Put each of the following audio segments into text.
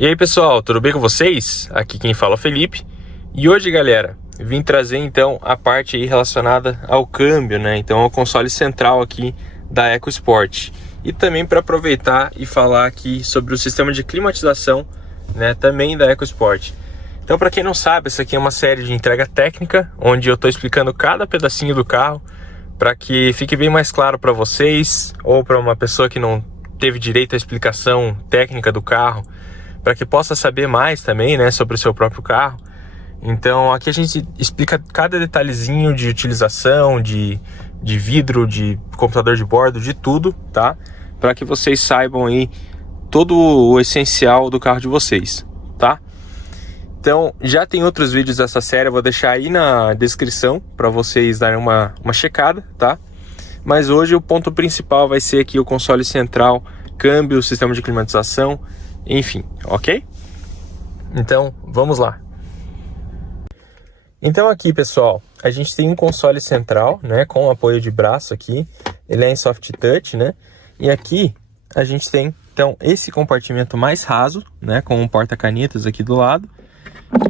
E aí pessoal, tudo bem com vocês? Aqui quem fala é o Felipe. E hoje, galera, vim trazer então a parte aí relacionada ao câmbio, né? Então ao console central aqui da EcoSport. E também para aproveitar e falar aqui sobre o sistema de climatização, né, também da EcoSport. Então, para quem não sabe, essa aqui é uma série de entrega técnica, onde eu estou explicando cada pedacinho do carro para que fique bem mais claro para vocês ou para uma pessoa que não teve direito à explicação técnica do carro, para que possa saber mais também, né, sobre o seu próprio carro. Então aqui a gente explica cada detalhezinho de utilização, de vidro, de computador de bordo, de tudo, tá? Para que vocês saibam aí todo o essencial do carro de vocês, tá? Então já tem outros vídeos dessa série, eu vou deixar aí na descrição para vocês darem uma checada, tá? Mas hoje o ponto principal vai ser aqui o console central, câmbio, sistema de climatização, enfim, ok? Então, vamos lá. Então aqui, pessoal, a gente tem um console central, né, com apoio de braço aqui. Ele é em soft touch, né? E aqui a gente tem, então, esse compartimento mais raso, né, com um porta-canetas aqui do lado.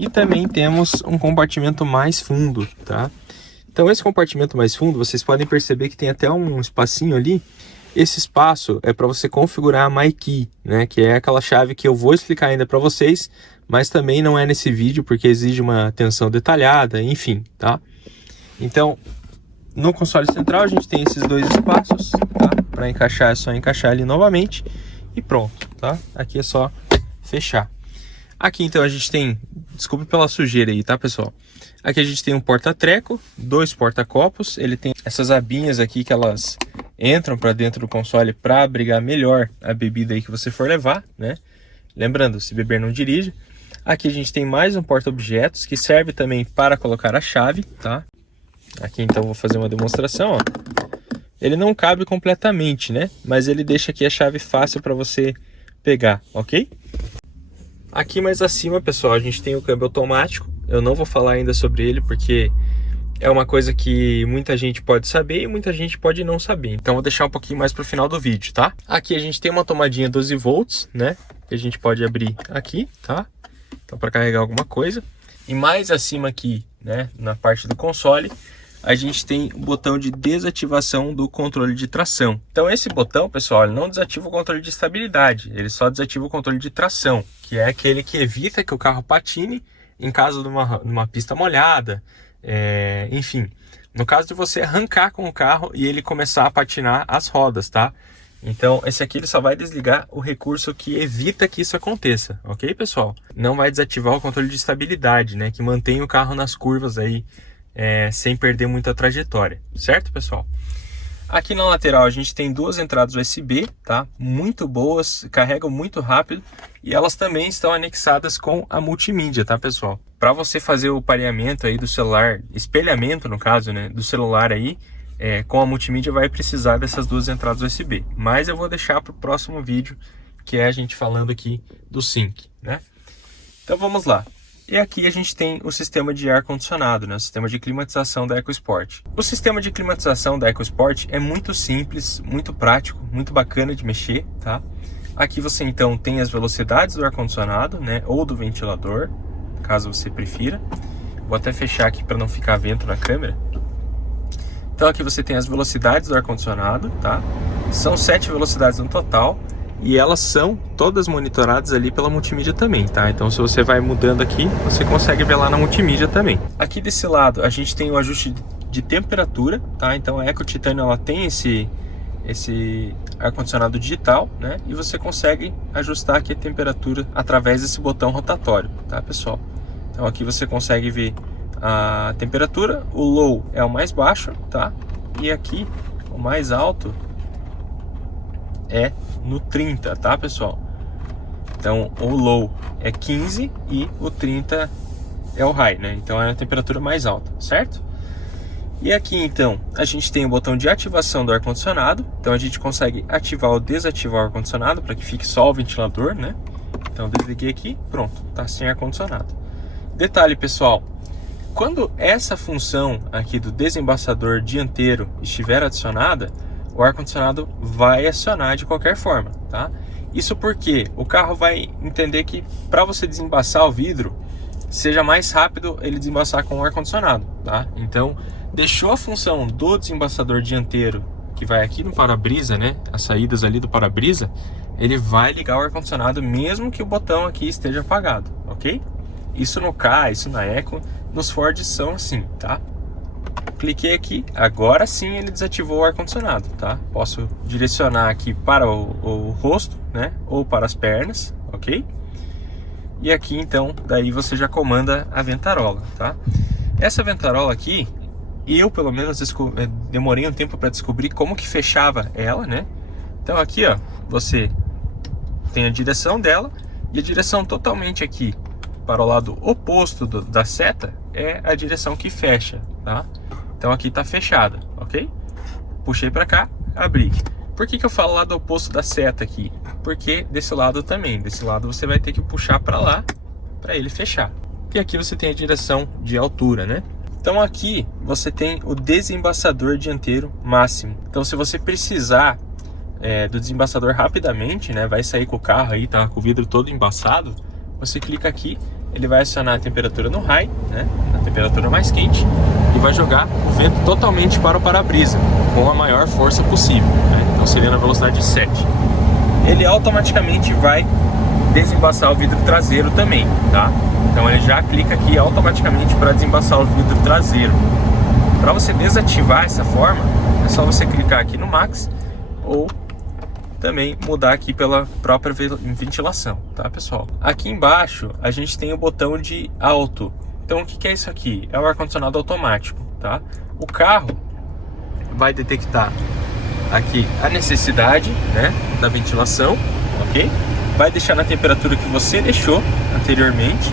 E também temos um compartimento mais fundo, tá? Então esse compartimento mais fundo, vocês podem perceber que tem até um espacinho ali. Esse espaço é para você configurar a MyKey, né, que é aquela chave que eu vou explicar ainda para vocês, mas também não é nesse vídeo porque exige uma atenção detalhada, enfim, tá? Então, no console central a gente tem esses dois espaços, tá? Para encaixar é só encaixar ali novamente e pronto, tá? Aqui é só fechar. Aqui então a gente tem, desculpe pela sujeira aí, tá, pessoal? Aqui a gente tem um porta-treco, dois porta-copos, ele tem essas abinhas aqui que elas entram para dentro do console para abrigar melhor a bebida aí que você for levar, né? Lembrando, se beber não dirige. Aqui a gente tem mais um porta-objetos que serve também para colocar a chave, tá? Aqui então vou fazer uma demonstração, ó. Ele não cabe completamente, né? Mas ele deixa aqui a chave fácil para você pegar, ok? Aqui mais acima, pessoal, a gente tem o câmbio automático. Eu não vou falar ainda sobre ele porque é uma coisa que muita gente pode saber e muita gente pode não saber. Então vou deixar um pouquinho mais para o final do vídeo, tá? Aqui a gente tem uma tomadinha 12 volts, né? Que a gente pode abrir aqui, tá? Então para carregar alguma coisa. E mais acima aqui, né, na parte do console, a gente tem o botão de desativação do controle de tração. Então esse botão, pessoal, ele não desativa o controle de estabilidade, ele só desativa o controle de tração, que é aquele que evita que o carro patine em caso de uma pista molhada, enfim, no caso de você arrancar com o carro e ele começar a patinar as rodas, tá? Então esse aqui ele só vai desligar o recurso que evita que isso aconteça, ok, pessoal? Não vai desativar o controle de estabilidade, né, que mantém o carro nas curvas aí, sem perder muita trajetória, certo, pessoal? Aqui na lateral a gente tem duas entradas USB, tá? Muito boas, carregam muito rápido e elas também estão anexadas com a multimídia, tá, pessoal? Para você fazer o pareamento aí do celular, espelhamento no caso, né, do celular aí, com a multimídia vai precisar dessas duas entradas USB. Mas eu vou deixar para o próximo vídeo, que é a gente falando aqui do Sync, né? Então vamos lá. E aqui a gente tem o sistema de ar-condicionado, né? O sistema de climatização da EcoSport. O sistema de climatização da EcoSport é muito simples, muito prático, muito bacana de mexer, tá? Aqui você então tem as velocidades do ar-condicionado, né? Ou do ventilador, caso você prefira. Vou até fechar aqui para não ficar vento na câmera. Então aqui você tem as velocidades do ar-condicionado, tá? São 7 velocidades no total. E elas são todas monitoradas ali pela multimídia também, tá? Então se você vai mudando aqui, você consegue ver lá na multimídia também. Aqui desse lado a gente tem o ajuste de temperatura, tá? Então a Eco Titânio ela tem esse ar-condicionado digital, né? E você consegue ajustar aqui a temperatura através desse botão rotatório, tá, pessoal? Então aqui você consegue ver a temperatura, o low é o mais baixo, tá? E aqui o mais alto é no 30, tá, pessoal? Então o low é 15 e o 30 é o high, né? Então é a temperatura mais alta, certo? E aqui então a gente tem o botão de ativação do ar-condicionado. Então a gente consegue ativar ou desativar o ar-condicionado para que fique só o ventilador, né? Então eu desliguei aqui, pronto, tá sem ar-condicionado. Detalhe, pessoal, quando essa função aqui do desembaçador dianteiro estiver adicionada, o ar-condicionado vai acionar de qualquer forma, tá? Isso porque o carro vai entender que para você desembaçar o vidro, seja mais rápido ele desembaçar com o ar-condicionado, tá? Então, deixou a função do desembaçador dianteiro, que vai aqui no para-brisa, né? As saídas ali do para-brisa, ele vai ligar o ar-condicionado mesmo que o botão aqui esteja apagado, ok? Isso no Ka, isso na Eco, nos Ford são assim, tá? Cliquei aqui, agora sim ele desativou o ar-condicionado, tá? Posso direcionar aqui para o rosto, né? Ou para as pernas, ok? E aqui então, daí você já comanda a ventarola, tá? Essa ventarola aqui, eu pelo menos demorei um tempo para descobrir como que fechava ela, né? Então aqui, ó, você tem a direção dela e a direção totalmente aqui para o lado oposto da seta é a direção que fecha, tá? Então aqui tá fechada, ok? Puxei para cá, abri. Por que eu falo lado oposto da seta aqui? Porque desse lado também, desse lado você vai ter que puxar para lá para ele fechar. E aqui você tem a direção de altura, né? Então aqui você tem o desembaçador dianteiro máximo. Então se você precisar do desembaçador rapidamente, né? Vai sair com o carro aí, tá com o vidro todo embaçado. Você clica aqui, ele vai acionar a temperatura no high, né? Na temperatura mais quente, e vai jogar o vento totalmente para o para-brisa, com a maior força possível, né? Então seria na velocidade 7. Ele automaticamente vai desembaçar o vidro traseiro também, tá? Então ele já clica aqui automaticamente para desembaçar o vidro traseiro. Para você desativar essa forma, é só você clicar aqui no Max ou também mudar aqui pela própria ventilação, tá, pessoal? Aqui embaixo a gente tem o botão de alto. Então o que é isso aqui? É o ar-condicionado automático, tá? O carro vai detectar aqui a necessidade, né, da ventilação, ok? Vai deixar na temperatura que você deixou anteriormente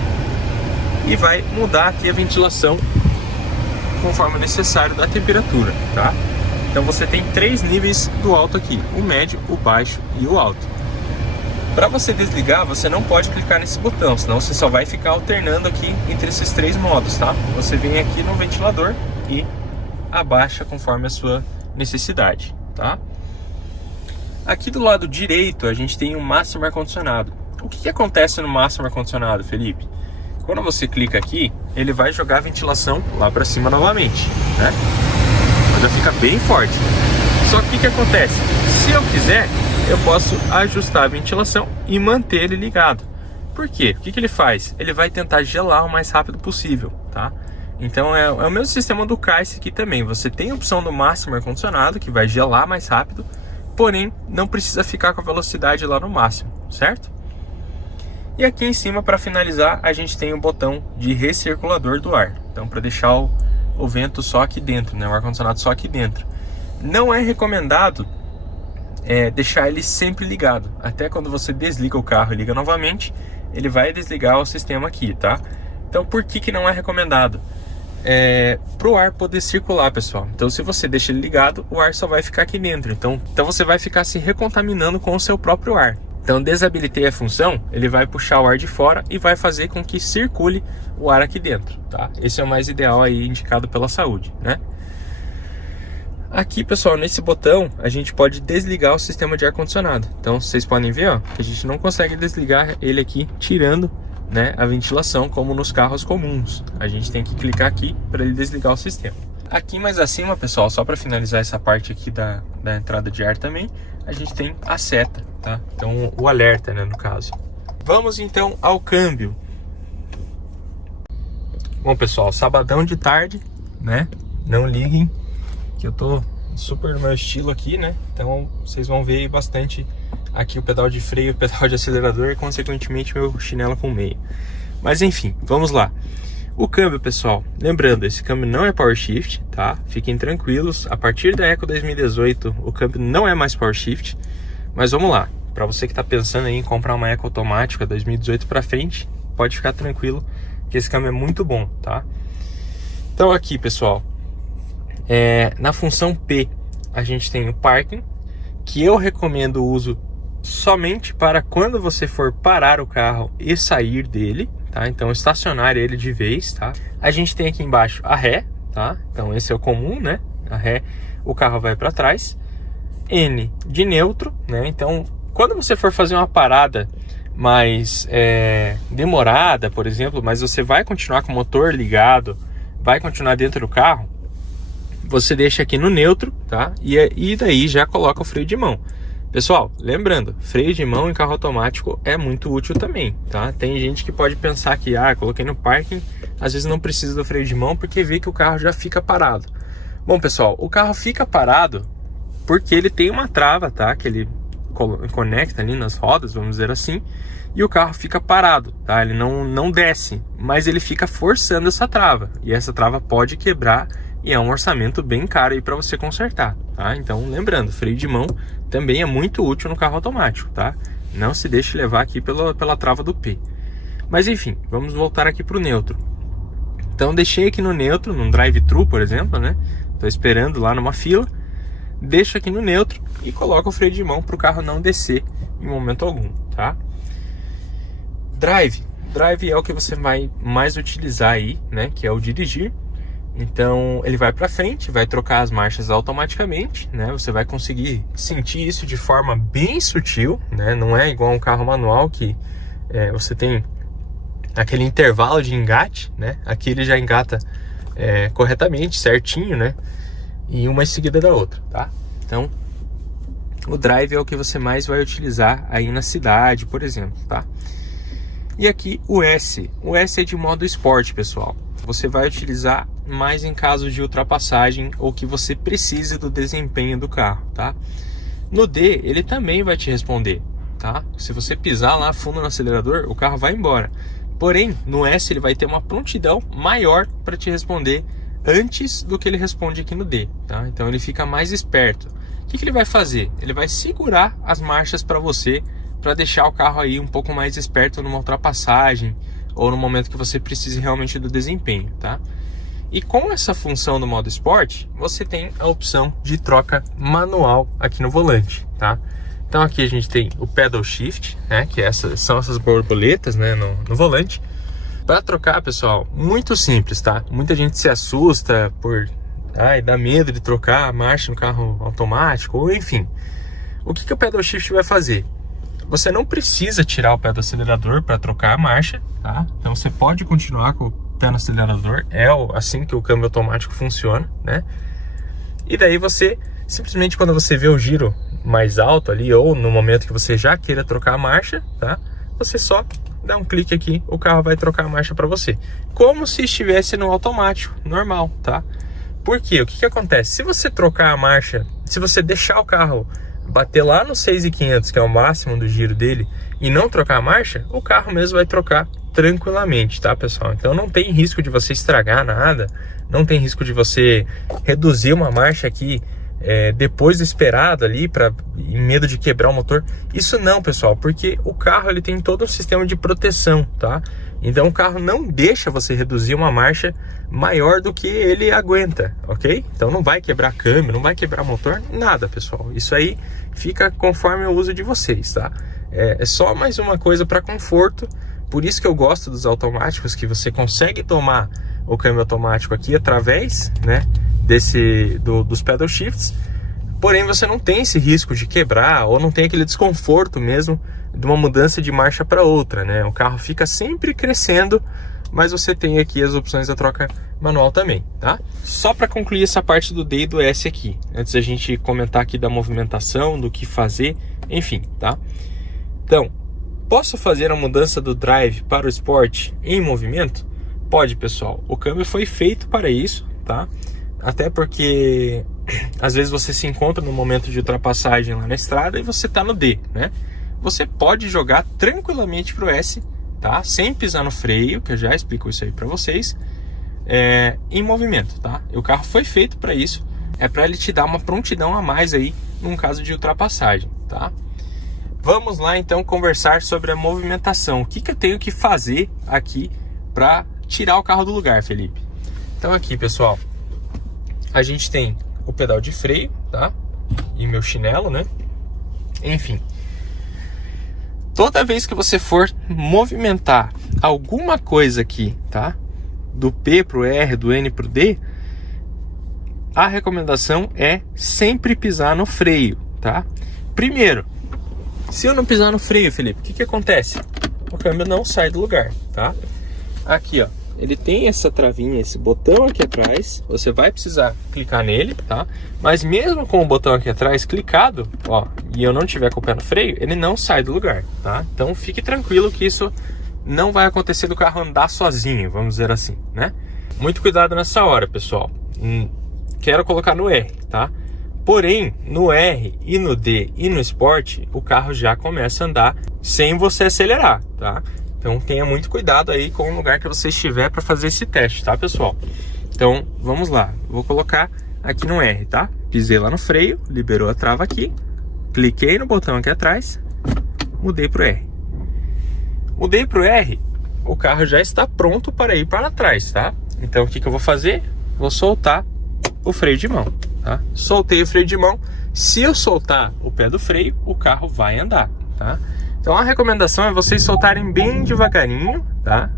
e vai mudar aqui a ventilação conforme necessário da temperatura, tá? Então você tem 3 níveis do alto aqui, o médio, o baixo e o alto. Para você desligar, você não pode clicar nesse botão, senão você só vai ficar alternando aqui entre esses 3 modos, tá? Você vem aqui no ventilador e abaixa conforme a sua necessidade, tá? Aqui do lado direito a gente tem o máximo ar-condicionado. O que acontece no máximo ar-condicionado, Felipe? Quando você clica aqui, ele vai jogar a ventilação lá para cima novamente, né? Já fica bem forte. Só que o que acontece? Se eu quiser, eu posso ajustar a ventilação e manter ele ligado. Por quê? O que ele faz? Ele vai tentar gelar o mais rápido possível, tá? Então é o mesmo sistema do Ka aqui também. Você tem a opção do máximo ar-condicionado, que vai gelar mais rápido, porém não precisa ficar com a velocidade lá no máximo, certo? E aqui em cima, para finalizar, a gente tem o botão de recirculador do ar. Então, para deixar o vento só aqui dentro, né? O ar-condicionado só aqui dentro. Não é recomendado deixar ele sempre ligado. Até quando você desliga o carro e liga novamente, ele vai desligar o sistema aqui, tá? Então por que não é recomendado? Para o ar poder circular, pessoal. Então se você deixa ele ligado, o ar só vai ficar aqui dentro. Então você vai ficar se recontaminando com o seu próprio ar. Então desabilitei a função, ele vai puxar o ar de fora e vai fazer com que circule o ar aqui dentro, tá? Esse é o mais ideal aí, indicado pela saúde, né? Aqui, pessoal, nesse botão a gente pode desligar o sistema de ar-condicionado. Então vocês podem ver, ó, que a gente não consegue desligar ele aqui tirando, né, a ventilação como nos carros comuns. A gente tem que clicar aqui para ele desligar o sistema. Aqui mais acima, pessoal, só para finalizar essa parte aqui da entrada de ar também, a gente tem a seta, tá? Então o alerta, né, no caso. Vamos então ao câmbio. Bom, pessoal, sabadão de tarde, né? Não liguem que eu tô super no meu estilo aqui, né? Então vocês vão ver bastante aqui o pedal de freio, o pedal de acelerador e consequentemente meu chinelo com meia. Mas enfim, vamos lá. O câmbio, pessoal, lembrando, esse câmbio não é Power Shift, tá? Fiquem tranquilos, a partir da Eco 2018 o câmbio não é mais Power Shift. Mas vamos lá, para você que está pensando em comprar uma Eco automática 2018 para frente, pode ficar tranquilo que esse câmbio é muito bom, tá? Então aqui, pessoal, na função P a gente tem o Parking, que eu recomendo o uso somente para quando você for parar o carro e sair dele, tá? Então estacionar ele de vez, tá? A gente tem aqui embaixo a ré, tá? Então esse é o comum, né? A ré, o carro vai para trás. N de neutro, né? Então Quando você for fazer uma parada mais demorada, por exemplo, mas você vai continuar com o motor ligado, vai continuar dentro do carro, você deixa aqui no neutro, tá? E daí já coloca o freio de mão. Pessoal, lembrando, freio de mão em carro automático é muito útil também, tá? Tem gente que pode pensar que, coloquei no parking, às vezes não precisa do freio de mão porque vê que o carro já fica parado. Bom, pessoal, o carro fica parado porque ele tem uma trava, tá? Que ele conecta ali nas rodas, vamos dizer assim, e o carro fica parado, tá? Ele não desce, mas ele fica forçando essa trava, e essa trava pode quebrar, e é um orçamento bem caro aí para você consertar, tá? Então, lembrando, freio de mão também é muito útil no carro automático, tá? Não se deixe levar aqui pela trava do P. Mas enfim, vamos voltar aqui para o neutro. Então, deixei aqui no neutro, num drive-thru, por exemplo, né? Tô esperando lá numa fila, deixo aqui no neutro e coloco o freio de mão para o carro não descer em momento algum, tá? Drive é o que você vai mais utilizar aí, né? Que é o dirigir. Então ele vai para frente, vai trocar as marchas automaticamente, né? Você vai conseguir sentir isso de forma bem sutil, né? Não é igual um carro manual que você tem aquele intervalo de engate, né? Aqui ele já engata corretamente, certinho, né? E uma em seguida da outra, tá? Então, o drive é o que você mais vai utilizar aí na cidade, por exemplo, tá? E aqui o S. O S é de modo esporte, pessoal. Você vai utilizar mais em casos de ultrapassagem ou que você precise do desempenho do carro, tá? No D, ele também vai te responder, tá? Se você pisar lá fundo no acelerador, o carro vai embora. Porém, no S ele vai ter uma prontidão maior para te responder antes do que ele responde aqui no D, tá? Então ele fica mais esperto. O que ele vai fazer? Ele vai segurar as marchas para você, para deixar o carro aí um pouco mais esperto numa ultrapassagem ou no momento que você precise realmente do desempenho, tá? E com essa função do modo Sport, você tem a opção de troca manual aqui no volante, tá? Então aqui a gente tem o Pedal Shift, né? Que são essas borboletas, né? No volante. Para trocar, pessoal, muito simples, tá? Muita gente se assusta por dá medo de trocar a marcha no carro automático, ou enfim. O que o Pedal Shift vai fazer? Você não precisa tirar o pé do acelerador para trocar a marcha, tá? Então você pode continuar com o pé no acelerador, assim que o câmbio automático funciona, né? E daí você, simplesmente quando você vê o giro mais alto ali, ou no momento que você já queira trocar a marcha, tá? Você só dá um clique aqui, o carro vai trocar a marcha para você. Como se estivesse no automático, normal, tá? Por quê? O que acontece? Se você trocar a marcha, se você deixar o carro bater lá no 6.500, que é o máximo do giro dele, e não trocar a marcha, o carro mesmo vai trocar tranquilamente, tá, pessoal? Então não tem risco de você estragar nada, não tem risco de você reduzir uma marcha aqui depois do esperado ali, em medo de quebrar o motor. Isso não, pessoal, porque o carro ele tem todo um sistema de proteção, tá? Então o carro não deixa você reduzir uma marcha maior do que ele aguenta, ok? Então não vai quebrar câmbio, não vai quebrar motor, nada, pessoal. Isso aí fica conforme o uso de vocês, tá? É só mais uma coisa para conforto. Por isso que eu gosto dos automáticos, que você consegue tomar o câmbio automático aqui através, né, dos pedal shifts. Porém você não tem esse risco de quebrar, ou não tem aquele desconforto mesmo de uma mudança de marcha para outra, né? O carro fica sempre crescendo, mas você tem aqui as opções da troca manual também, tá? Só para concluir essa parte do D e do S aqui, antes da gente comentar aqui da movimentação, do que fazer, enfim, tá? Então, posso fazer a mudança do drive para o Sport em movimento? Pode, pessoal. O câmbio foi feito para isso, tá? Até porque às vezes você se encontra no momento de ultrapassagem lá na estrada e você tá no D, né? Você pode jogar tranquilamente pro S, tá? Sem pisar no freio, que eu já explico isso aí para vocês, em movimento, tá? E o carro foi feito para isso, é para ele te dar uma prontidão a mais aí num caso de ultrapassagem, tá? Vamos lá então conversar sobre a movimentação. O que eu tenho que fazer aqui para tirar o carro do lugar, Felipe? Então aqui, pessoal, a gente tem o pedal de freio, tá? E meu chinelo, né? Enfim, toda vez que você for movimentar alguma coisa aqui, tá? Do P pro R, do N pro D, a recomendação é sempre pisar no freio, tá? Primeiro, Se eu não pisar no freio, Felipe, o que acontece? O câmbio não sai do lugar, tá? Aqui, ó, ele tem essa travinha, esse botão aqui atrás. Você vai precisar clicar nele, tá? Mas mesmo com o botão aqui atrás clicado, ó, e eu não tiver com o pé no freio, ele não sai do lugar, tá? Então fique tranquilo que isso não vai acontecer do carro andar sozinho, vamos dizer assim, né? Muito cuidado nessa hora, pessoal. Quero colocar no R, tá? Porém, no R e no D e no Sport, o carro já começa a andar sem você acelerar, tá? Então tenha muito cuidado aí com o lugar que você estiver para fazer esse teste, tá, pessoal? Então, vamos lá. Vou colocar aqui no R, tá? Pisei lá no freio, liberou a trava aqui, cliquei no botão aqui atrás, mudei pro R. Mudei pro R, o carro já está pronto para ir para trás, tá? Então, o que eu vou fazer? Vou soltar o freio de mão, tá? Soltei o freio de mão. Se eu soltar o pé do freio, o carro vai andar, tá? Então a recomendação é vocês soltarem bem devagarinho, tá?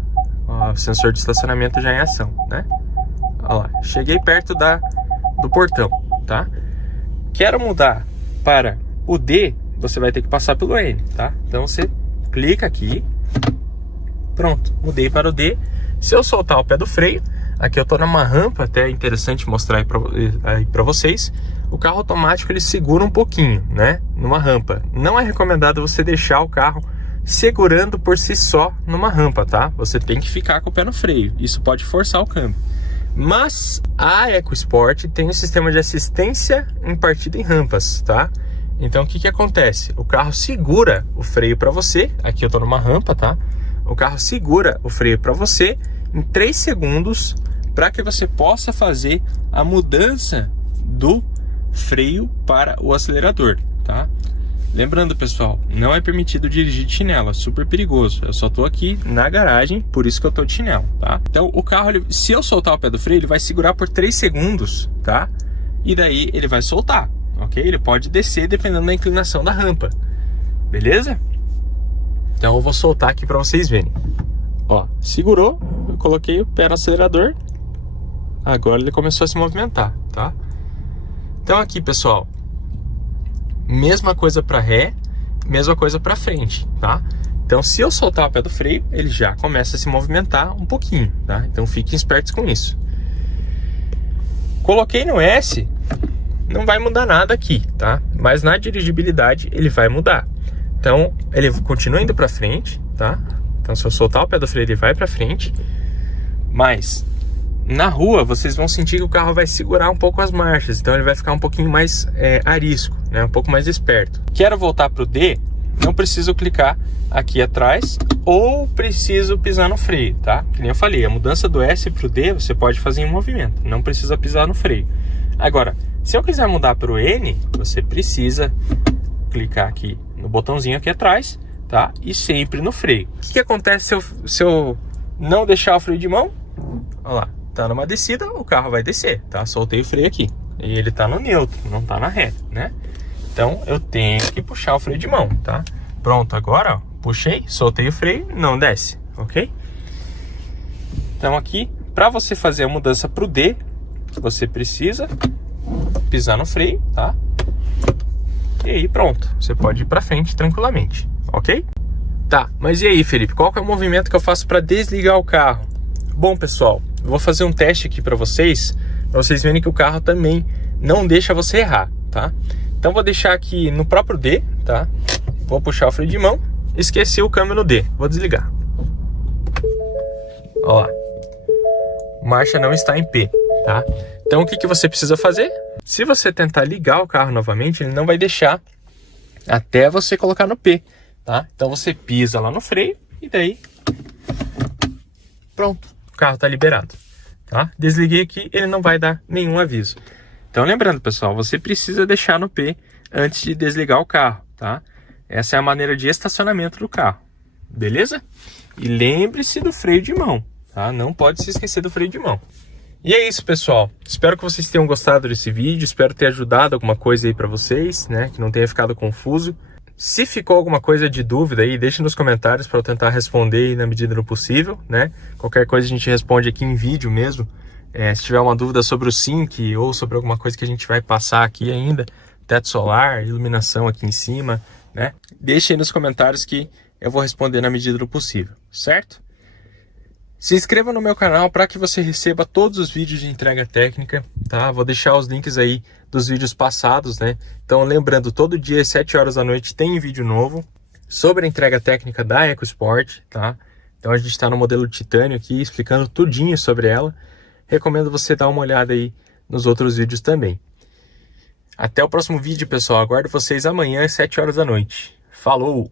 Ó, o sensor de estacionamento já em ação, né? Olha lá, cheguei perto do portão, tá? Quero mudar para o D, você vai ter que passar pelo N, tá? Então você clica aqui, pronto, mudei para o D. Se eu soltar o pé do freio, aqui eu tô numa rampa, até é interessante mostrar aí pra vocês. O carro automático ele segura um pouquinho, né? Numa rampa. Não é recomendado você deixar o carro segurando por si só numa rampa, tá? Você tem que ficar com o pé no freio. Isso pode forçar o câmbio. Mas a EcoSport tem um sistema de assistência em partida em rampas, tá? Então o que acontece? O carro segura o freio para você. Aqui eu tô numa rampa, tá? O carro segura o freio para você em 3 segundos para que você possa fazer a mudança do freio para o acelerador, tá? Lembrando, pessoal, não é permitido dirigir de chinelo, é super perigoso. Eu só tô aqui na garagem, por isso que eu tô de chinelo, tá? Então o carro, se eu soltar o pé do freio, ele vai segurar por 3 segundos, tá? E daí ele vai soltar, ok? Ele pode descer dependendo da inclinação da rampa, beleza? Então eu vou soltar aqui para vocês verem. Ó, segurou, eu coloquei o pé no acelerador, agora ele começou a se movimentar, tá? Então aqui, pessoal, mesma coisa para ré, mesma coisa para frente, tá? Então se eu soltar o pé do freio, ele já começa a se movimentar um pouquinho, tá? Então fiquem espertos com isso. Coloquei no S, não vai mudar nada aqui, tá? Mas na dirigibilidade ele vai mudar. Então ele continua indo para frente, tá? Então se eu soltar o pé do freio ele vai para frente, mas na rua vocês vão sentir que o carro vai segurar um pouco as marchas, então ele vai ficar um pouquinho mais arisco, né? Um pouco mais esperto. Quero voltar para o D, não preciso clicar aqui atrás ou preciso pisar no freio, tá? Que nem eu falei, a mudança do S para o D você pode fazer em movimento, não precisa pisar no freio. Agora, se eu quiser mudar para o N, você precisa clicar aqui no botãozinho aqui atrás, tá? E sempre no freio. O que acontece se eu não deixar o freio de mão? Olha lá, tá numa descida, o carro vai descer, tá? Soltei o freio aqui. E ele tá no neutro, não tá na reta, né? Então eu tenho que puxar o freio de mão, tá? Pronto, agora, ó, puxei, soltei o freio, não desce, ok? Então aqui, para você fazer a mudança pro D, você precisa pisar no freio, tá? E aí pronto, você pode ir para frente tranquilamente, ok? Tá, mas e aí, Felipe, qual que é o movimento que eu faço para desligar o carro? Bom, pessoal, eu vou fazer um teste aqui para vocês verem que o carro também não deixa você errar, tá? Então vou deixar aqui no próprio D, tá? Vou puxar o freio de mão, esqueci o câmbio no D, vou desligar. Ó lá, marcha não está em P, tá? Então o que você precisa fazer? Se você tentar ligar o carro novamente, ele não vai deixar até você colocar no P, tá? Então você pisa lá no freio e daí pronto, o carro está liberado, tá? Desliguei aqui, ele não vai dar nenhum aviso. Então lembrando, pessoal, você precisa deixar no P antes de desligar o carro, tá? Essa é a maneira de estacionamento do carro, beleza? E lembre-se do freio de mão, tá? Não pode se esquecer do freio de mão. E é isso, pessoal. Espero que vocês tenham gostado desse vídeo. Espero ter ajudado alguma coisa aí para vocês, né? Que não tenha ficado confuso. Se ficou alguma coisa de dúvida aí, deixe nos comentários para eu tentar responder aí na medida do possível, né? Qualquer coisa a gente responde aqui em vídeo mesmo. Se tiver uma dúvida sobre o SYNC ou sobre alguma coisa que a gente vai passar aqui ainda, teto solar, iluminação aqui em cima, né? Deixe aí nos comentários que eu vou responder na medida do possível, certo? Se inscreva no meu canal para que você receba todos os vídeos de entrega técnica, tá? Vou deixar os links aí dos vídeos passados, né? Então, lembrando, todo dia às 7 horas da noite tem vídeo novo sobre a entrega técnica da EcoSport, tá? Então, a gente está no modelo titânio aqui, explicando tudinho sobre ela. Recomendo você dar uma olhada aí nos outros vídeos também. Até o próximo vídeo, pessoal. Aguardo vocês amanhã às 7 horas da noite. Falou!